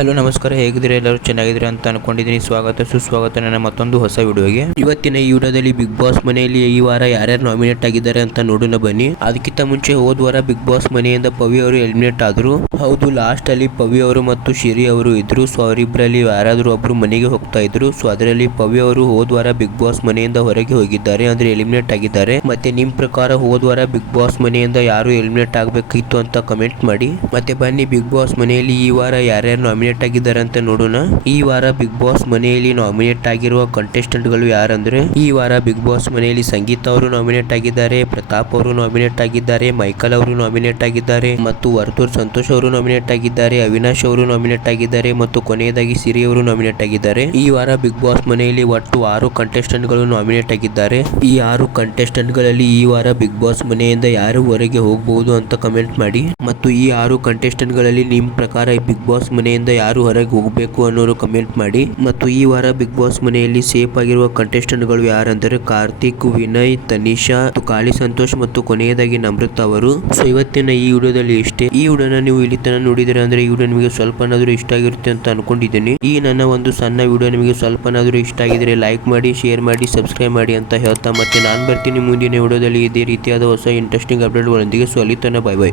Hello ನಮಸ್ಕಾರ, ಹೇಗಿದ್ದೀರಾ? ಎಲ್ಲರೂ ಚೆನ್ನಾಗಿದ್ದೀರಾ ಅಂತ ಅನ್ಕೊಂಡಿದ್ದೀನಿ. ಸ್ವಾಗತ ಸುಸ್ವಾಗತ ನನ್ನ ಮತ್ತೊಂದು ಹೊಸ ವಿಡಿಯೋಗೆ. ಇವತ್ತಿನ ಈ ವಿಡಿಯೋದಲ್ಲಿ ಬಿಗ್ ಬಾಸ್ ಮನೆಯಲ್ಲಿ ಈ ವಾರ ಯಾರ್ಯಾರು ನಾಮಿನೇಟ್ ಆಗಿದ್ದಾರೆ ಅಂತ ನೋಡೋಣ ಬನ್ನಿ. ಅದಕ್ಕಿಂತ ಮುಂಚೆ ಹೋದ ವಾರ ಬಿಗ್ ಬಾಸ್ ಮನೆಯಿಂದ ಪವಿ ಅವರು ಎಲಿಮಿನೇಟ್ ಆದ್ರು. ಹೌದು, ಲಾಸ್ಟ್ ಅಲ್ಲಿ ಪವಿ ಅವರು ಮತ್ತು ಶಿರಿ ಅವರು ಇದ್ರು. ಸೊ ಅವರಿಬ್ಬರಲ್ಲಿ ಯಾರಾದ್ರೂ ಒಬ್ರು ಮನೆಗೆ ಹೋಗ್ತಾ ಇದ್ರು. ಸೊ ಅದರಲ್ಲಿ ಪವಿ ಅವರು ಹೋದ ವಾರ ಬಿಗ್ ಬಾಸ್ ಮನೆಯಿಂದ ಹೊರಗೆ ಹೋಗಿದ್ದಾರೆ, ಅಂದ್ರೆ ಎಲಿಮಿನೇಟ್ ಆಗಿದ್ದಾರೆ. ಮತ್ತೆ ನಿಮ್ ಪ್ರಕಾರ ಹೋದ ವಾರ ಬಿಗ್ ಬಾಸ್ ಮನೆಯಿಂದ ಯಾರು ಎಲಿಮಿನೇಟ್ ಆಗ್ಬೇಕಿತ್ತು ಅಂತ ಕಮೆಂಟ್ ಮಾಡಿ. ಮತ್ತೆ ಬನ್ನಿ ಬಿಗ್ ಬಾಸ್ ಮನೆಯಲ್ಲಿ ಈ ವಾರ ಯಾರ್ಯಾರು ನಾಮಿನೇಟ್ ಆಗಿದ್ದಾರೆ ಅಂತ ನೋಡೋಣ. ಈ ವಾರ ಬಿಗ್ ಬಾಸ್ ಮನೆಯಲ್ಲಿ ನಾಮಿನೇಟ್ ಆಗಿರುವ ಕಂಟೆಸ್ಟೆಂಟ್ ಗಳು ಯಾರಂದ್ರೆ, ಈ ವಾರ ಬಿಗ್ ಬಾಸ್ ಮನೆಯಲ್ಲಿ ಸಂಗೀತ ಅವರು ನಾಮಿನೇಟ್ ಆಗಿದ್ದಾರೆ, ಪ್ರತಾಪ್ ಅವರು ನಾಮಿನೇಟ್ ಆಗಿದ್ದಾರೆ, ಮೈಕಲ್ ಅವರು ನಾಮಿನೇಟ್ ಆಗಿದ್ದಾರೆ, ಮತ್ತು ವರ್ತೂರ್ ಸಂತೋಷ್ ಅವರು ನಾಮಿನೇಟ್ ಆಗಿದ್ದಾರೆ, ಅವಿನಾಶ್ ಅವರು ನಾಮಿನೇಟ್ ಆಗಿದ್ದಾರೆ, ಮತ್ತು ಕೊನೆಯದಾಗಿ ಸಿರಿ ಅವರು ನಾಮಿನೇಟ್ ಆಗಿದ್ದಾರೆ. ಈ ವಾರ ಬಿಗ್ ಬಾಸ್ ಮನೆಯಲ್ಲಿ ಒಟ್ಟು 6 ಕಂಟೆಸ್ಟೆಂಟ್ ಗಳು ನಾಮಿನೇಟ್ ಆಗಿದ್ದಾರೆ. ಈ 6 ಕಂಟೆಸ್ಟೆಂಟ್ ಗಳಲ್ಲಿ ಈ ವಾರ ಬಿಗ್ ಬಾಸ್ ಮನೆಯಿಂದ ಯಾರು ಹೊರಗೆ ಹೋಗಬಹುದು ಅಂತ ಕಮೆಂಟ್ ಮಾಡಿ. ಮತ್ತು ಈ 6 ಕಂಟೆಸ್ಟೆಂಟ್ ಗಳಲ್ಲಿ ನಿಮ್ ಪ್ರಕಾರ ಬಿಗ್ ಬಾಸ್ ಮನೆಯಿಂದ ಯಾರು ಹೊರಗೆ ಹೋಗಬೇಕು ಅನ್ನೋರು ಕಮೆಂಟ್ ಮಾಡಿ. ಮತ್ತು ಈ ವಾರ ಬಿಗ್ ಬಾಸ್ ಮನೆಯಲ್ಲಿ ಸೇಫ್ ಆಗಿರುವ ಕಂಟೆಸ್ಟೆಂಟ್ ಗಳು ಯಾರಂದರೆ ಕಾರ್ತಿಕ್, ವಿನಯ್, ತನಿಷಾ, ಕಾಳಿ ಸಂತೋಷ್ ಮತ್ತು ಕೊನೆಯದಾಗಿ ನಮ್ರತ ಅವರು. ಸೊ ಇವತ್ತಿನ ಈ ವಿಡಿಯೋದಲ್ಲಿ ಇಷ್ಟೇ. ಈ ವಿಡಿಯೋನ ನೀವು ಇಲ್ಲಿ ತನಕ ನೋಡಿದ್ರೆ ಅಂದ್ರೆ ಈ ವಿಡಿಯೋ ನಿಮಗೆ ಸ್ವಲ್ಪನಾದ್ರೂ ಇಷ್ಟ ಆಗಿರುತ್ತೆ ಅಂತ ಅನ್ಕೊಂಡಿದ್ದೀನಿ. ಈ ನನ್ನ ಒಂದು ಸಣ್ಣ ವಿಡಿಯೋ ನಿಮಗೆ ಸ್ವಲ್ಪನಾದ್ರೂ ಇಷ್ಟ ಆಗಿದ್ರೆ ಲೈಕ್ ಮಾಡಿ, ಶೇರ್ ಮಾಡಿ, ಸಬ್ಸ್ಕ್ರೈಬ್ ಮಾಡಿ ಅಂತ ಹೇಳ್ತಾ ಮತ್ತೆ ನಾನು ಬರ್ತೀನಿ ಮುಂದಿನ ವಿಡಿಯೋದಲ್ಲಿ ಇದೇ ರೀತಿಯಾದ ಹೊಸ ಇಂಟ್ರೆಸ್ಟಿಂಗ್ ಅಪ್ಡೇಟ್ಗಳೊಂದಿಗೆ. ಸೊ ಅಲ್ಲಿ ತನಕ ಬೈ ಬೈ.